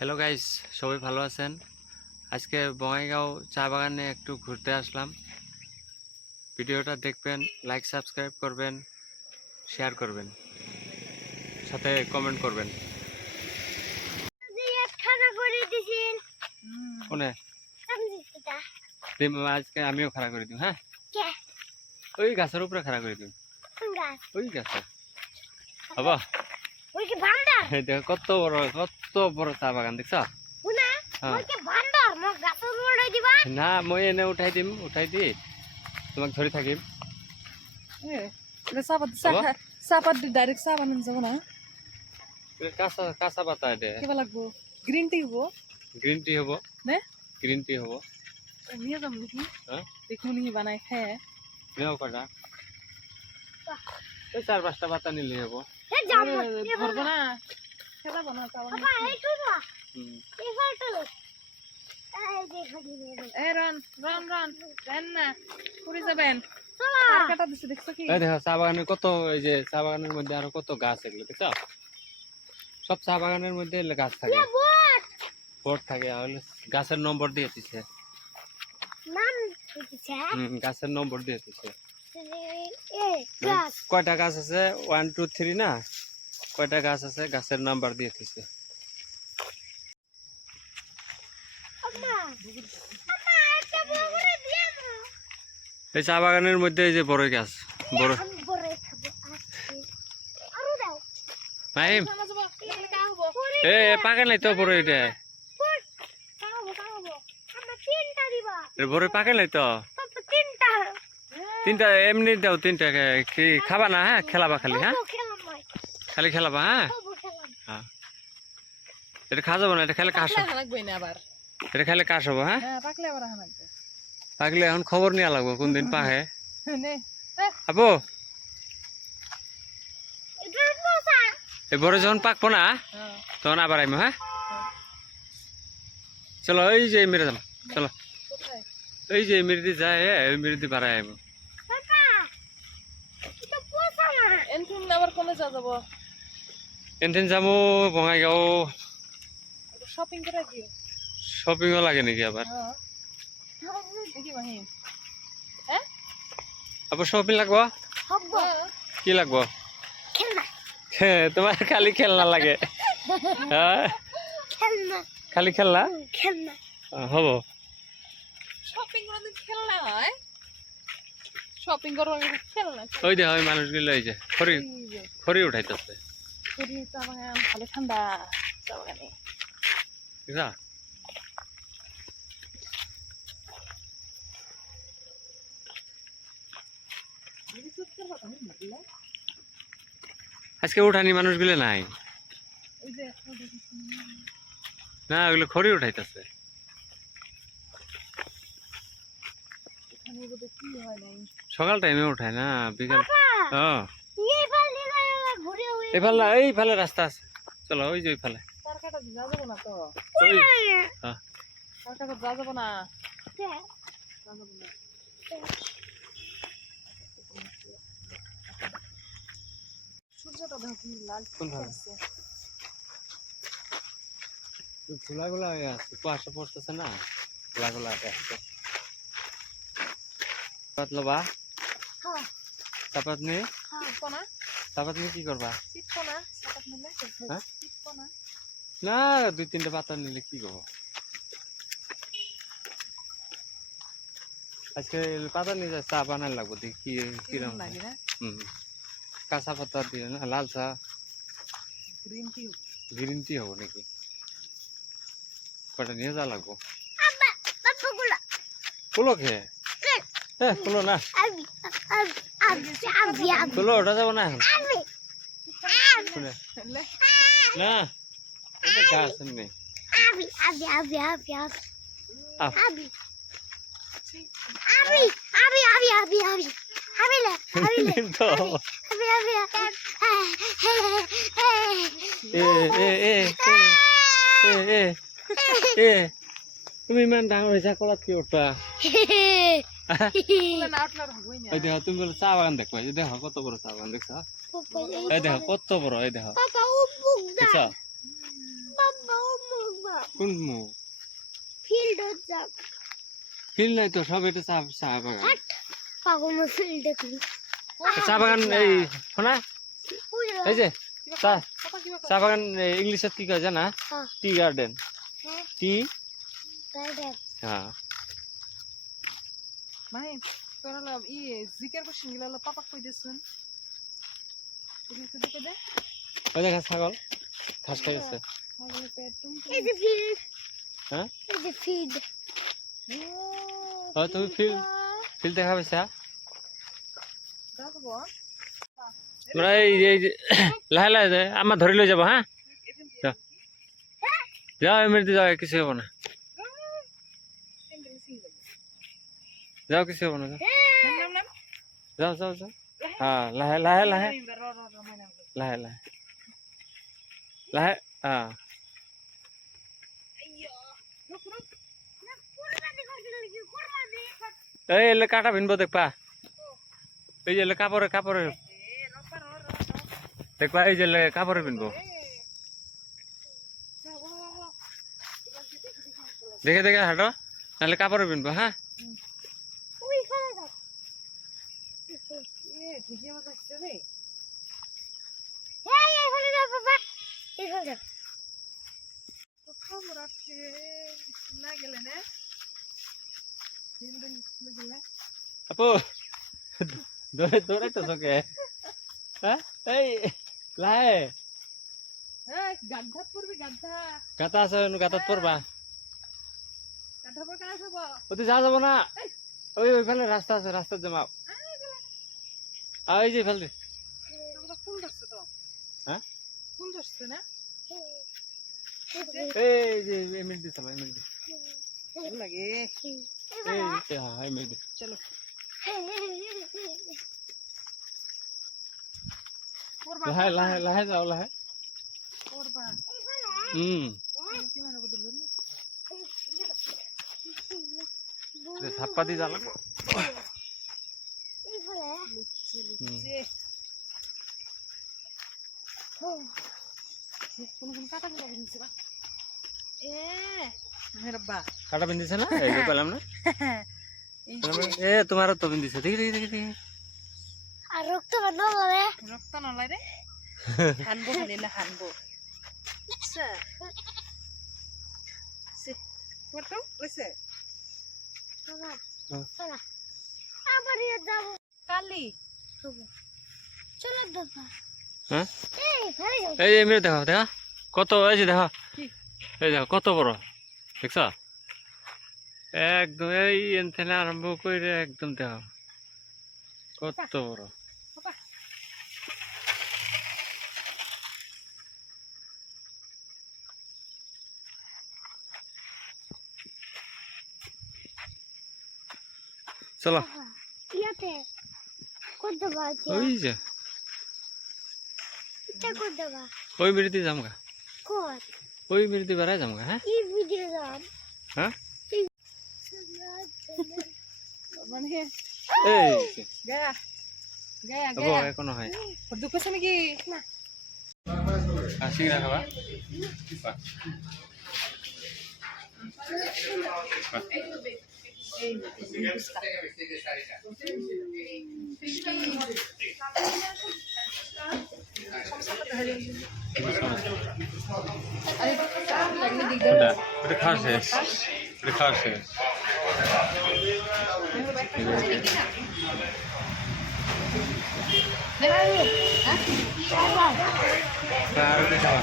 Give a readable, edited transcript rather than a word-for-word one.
Hello guys, সবাই ভালো আছেন? আজকে বঙ্গাইগাঁও চা বাগানে একটু ঘুরতে আসলাম। ভিডিওটা দেখবেন, লাইক সাবস্ক্রাইব করবেন, শেয়ার করবেন, সাথে কমেন্ট করবেন। কোনে আজকে আমিও খাড়া করে দিই। হ্যাঁ, ওই গাছের উপরে খাড়া করে দিই। ওই গাছে হবা। দেখো কত বড় চা বাগান, দেখছ? না, মই এনে উঠাই দি তোমাক ধরে থাকিম। চাহপাত ডাইরেক্ট চাহ বানান যাব না? কাঁচা পাতা এটা কিবা লাগবো? গ্ৰীণ টি হব গ্রিন টি হব নে? গ্রিন টি হব। নিয়ে যাম নেকি? হ্যাঁ, দেখুন নি বানাই খায়। নেও কটা, এই 4-5টা পাতা নিলে হব। ধরবো না, খেলাব না চা বাগান। রান না, পুরি যাবেন। কাটা দিছে দেখছো কি? এই দেখো চা বাগানের কত, এই যে চা বাগানের মধ্যে আরো কত গাছ, এগুলো দেখছো? সব চা বাগানের মধ্যে গাছ থাকে, বোর্ড থাকে। গাছের নম্বর দিয়ে দিচ্ছে, গাছের নম্বর দিয়ে দিচ্ছে। কয়টা গাছ আছে? 1 2 3 না, কয়টা গাছ আছে গাছের নাম্বার দিয়ে দিচ্ছে। এই চা বাগানের মধ্যে এই যে বড় গাছ, বড় মাইম, এ পাকে নাই তো বড়, এটা বড় পাকে নাই তো। তিনটা এমনি দাও, তিনটা কি খাবা না? হ্যাঁ, খেলাবা খালি। হ্যাঁ, খালি খেলাবা। হ্যাঁ, হ্যাঁ, এটা খাওয়া যাবো না, এটা খালি কাশ, এটা খালি কাশ হবো। হ্যাঁ, পাকলে এখন খবর নিয়ে লাগবো কোন দিন পাহে। আবো এবারে যখন পাকবো না তখন আবার আইমো। হ্যাঁ, চলো এই যে মেরে যাম, চলো এই যে মেরে যায়, ওই মেরে বাড়াই আইমো। এনদিন যাবো বঙাইগাঁও। শপিংও লাগে নাকি আবার? আবার শপিং লাগবো? কি লাগবো? তোমার খালি খেলনা লাগে? হ্যাঁ, খালি খেলনা হব। শপিং করবো খেলনা। ওই দেখো ওই মানুষগুলো এই যে খড়ি উঠাইতেছে। ভালো ঠান্ডা চা বাগানে। আজকে উঠানি মানুষগুলো নাই না, ওগুলো খড়ি উঠাইতেছে। সকাল টাইমে উঠায় না, বিকাল। এফালে এইফালে রাস্তা আছে, চলো ওই যে ওইফালে। খোলাগুলা আছে, কুয়াশা পড়তেছে না, খোলাগুলা আছে। লবা চাপাত নিয়ে, চাপাত নিয়ে কি করবা? হ্যাঁ? না, 2-3টা পাতা নিলে কি করবো? আজকে পাতা নিয়ে যায়, চা বানাই লাগবো, দেখি কিরকম লাগে। কাঁচা পাতা দিয়ে না, লাল চা গ্রিন টি হবো নাকি? কটা নিয়ে যা লাগবো। কুলো খেয়ে কুলো না, কুলো ওটা যাবো না এখন না, গাছ নেই। তুমি ইমান ডাঙর হয়েছা, কলাত কি উঠবা? এই দেখো, তুমি বলে চা বাগান দেখো, এই দেখো কত বড় চা বাগান, দেখছো? এই দেখো কত বড়, এই দেখো, দেখছো? কোন মুখ ফিল্ড যাব ফিল নাই তো সব এটা চা চা বাগান পাগল ফিল্ড দেখি চা বাগান এই শোনা এই যে চা চা বাগান ইংলিশে কি কয় জানা টি গার্ডেন টি গার্ডেন হ্যাঁ মাই তোরা জিকের কোশ্চেন গুলা পাপাক কই দিছুন তুমি তো দিকে দে ওই দেখা ছাগল ঘাস খাইছে ছাগলের পেট এই যে ফিল্ড হ্যাঁ এই যে ফিল্ড ও তুমি ফিল ফিল দেখা পাইছা যাবো তোমরা এই যে লাহে লাহে আমার ধরে লই যাবো হ্যাঁ যাও যাও এমনিতে যাও কিছু হবো না যাও কিছু হবো না যাও যাও যাও হ্যাঁ লাহে লাহে লাহে লাহে লাহে লাহে হ্যাঁ এই এলে কাটা ভিনবো দেখবা এই যে কাপড়ে কাপড়ে দেখবা এই যে কাপড়ে ভিনবো দেখে দেখে হাঁটো নাহলে কাপড়ে ভিনবো হ্যাঁ ওই ফেলে দাও এই ফেলে দাও বাবা এই ফেলে দাও খবর আছে না গেলে না দিন গেলে আপু দৌড়ে দৌড়াই তো তোকে হ্যাঁ এই লাহে এই গাধা পড়বি গাধা গাতা আছে গাতাত পড়বা গাধা পড় কাজ হবো ওতে যা যাবো না ওই ওইখানে রাস্তা আছে রাস্তার জমাও এই যে ফেল দে তোমরা ফুল ধরছে তো হ্যাঁ ফুল ধরছে না এই যে এমএলডি চলো এমএলডি ফুল লাগে এই হ্যাঁ এমএলডি চলো লাহে লাহে লাহে যাও লাহে করবা কি মানে বদল রে ছাপ্পা দি যা লাগবো এই ফেলে কোন কাটা দিলা বিনছে বা রব্বা কাটা বিন্দিছে না এই যে কইলাম না এ তোমারও তো বিন্দিছে দেখি দেখি দেখি দেখি আর রক্ত বানালে রক্ত নলাই রে হানবো খালিলা হানবো আচ্ছা সে কত কইছে বাবা চলো আবার যাব কালি চলো বাবা হ্যাঁ এই ফেলে দাও এই যে মেরে দেখো দেখা কত এই যে দেখো এই দেখো কত বড় দেখছ একদম এই এনথেনে আরম্ভ করে একদম দেখো কত বড় চলো ইয়াতে কত দেবা ওই যে এটা কত দেবা ওই মেরেতে যামগা কত ওই মেরেতে বেড়ায় যামগা হ্যাঁ এই ভিডিও দাম হ্যাঁ মানে এই যে গায়া গায়া হবো গায়া এখনো হয় দুঃখ আছে নাকি না আসি রাখাবা ওটা খাওয়া শেষ ওটা খাওয়া শেষ আর ওটা খাওয়া